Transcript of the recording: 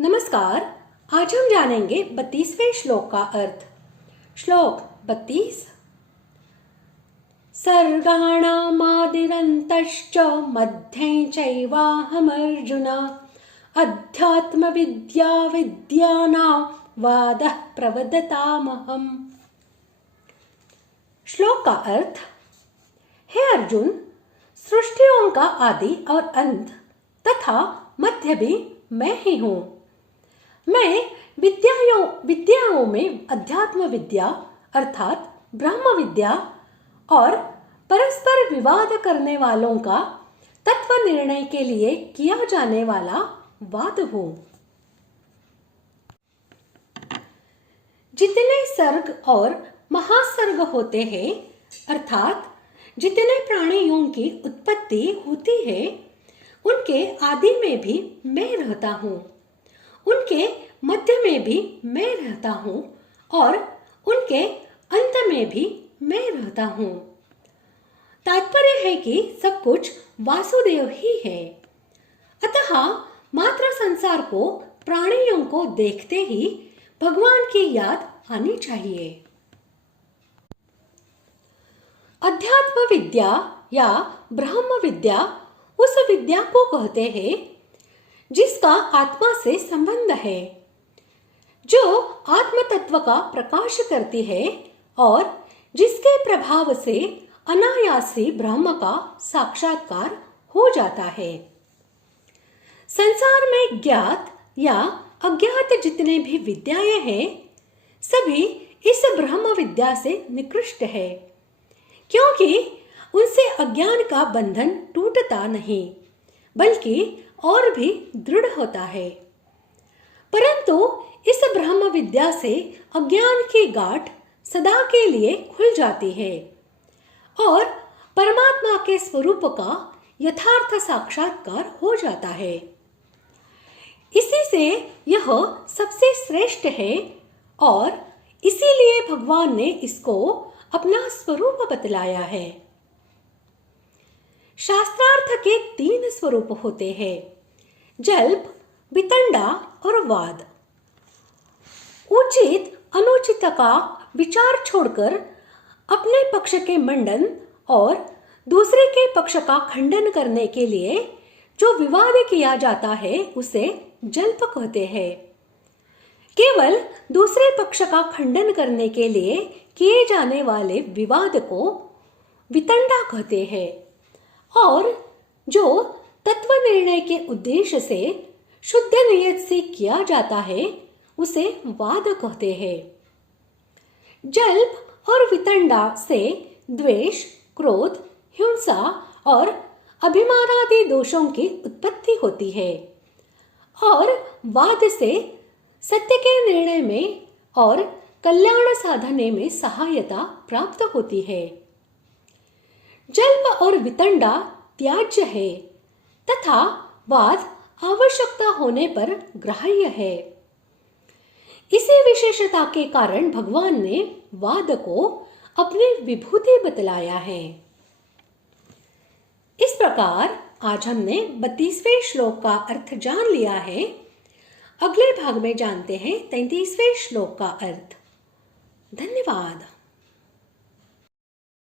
नमस्कार। आज हम जानेंगे 32वें श्लोक का अर्थ। श्लोक 32। सर्गाणामादिरन्तश्च मध्यं चैवाहमर्जुन अध्यात्म विद्या विद्यानां वादः प्रवदतामहम्। श्लोक का अर्थ। हे अर्जुन, सृष्टियों का आदि और अंत तथा मध्य भी मैं ही हूँ। मैं विद्याओं में अध्यात्म विद्या अर्थात ब्रह्म विद्या और परस्पर विवाद करने वालों का तत्व निर्णय के लिए किया जाने वाला वाद हूँ। जितने सर्ग और महासर्ग होते हैं अर्थात जितने प्राणियों की उत्पत्ति होती है, उनके आदि में भी मैं रहता हूँ, उनके मध्य में भी मैं रहता हूँ और उनके अंत में भी मैं रहता हूँ। तात्पर्य है कि सब कुछ वासुदेव ही है। अतः मात्र संसार को, प्राणियों को देखते ही भगवान की याद आनी चाहिए। अध्यात्म विद्या या ब्रह्म विद्या उस विद्या को कहते हैं जिसका आत्मा से संबंध है, जो आत्म तत्व का प्रकाश करती है और जिसके प्रभाव से अनायासी ब्रह्म का साक्षात्कार हो जाता है। संसार में ज्ञात या अज्ञात जितने भी विद्याएं हैं, सभी इस ब्रह्म विद्या से निकृष्ट है, क्योंकि उनसे अज्ञान का बंधन टूटता नहीं बल्कि और भी दृढ़ होता है। परंतु इस ब्रह्म विद्या से अज्ञान की गांठ सदा के लिए खुल जाती है और परमात्मा के स्वरूप का यथार्थ साक्षात्कार हो जाता है। इसी से यह सबसे श्रेष्ठ है और इसीलिए भगवान ने इसको अपना स्वरूप बतलाया है। शास्त्रार्थ के 3 स्वरूप होते हैं, जल्प, वितंडा और वाद। उचित अनुचित का विचार छोड़कर अपने पक्ष के मंडन और दूसरे के पक्ष का खंडन करने के लिए जो विवाद किया जाता है उसे जल्प कहते हैं। केवल दूसरे पक्ष का खंडन करने के लिए किए जाने वाले विवाद को वितंडा कहते हैं और जो तत्व निर्णय के उद्देश्य से शुद्ध नियत से किया जाता है उसे वाद कहते हैं। जल्प और वितंडा से द्वेष, क्रोध, हिंसा और अभिमानादि दोषों की उत्पत्ति होती है और वाद से सत्य के निर्णय में और कल्याण साधने में सहायता प्राप्त होती है। जल्प और वितंडा त्याज्य है तथा वाद आवश्यकता होने पर ग्राह्य है। इसी विशेषता के कारण भगवान ने वाद को अपनी विभूति बतलाया है। इस प्रकार आज हमने 32वें श्लोक का अर्थ जान लिया है। अगले भाग में जानते हैं 33वें श्लोक का अर्थ। धन्यवाद।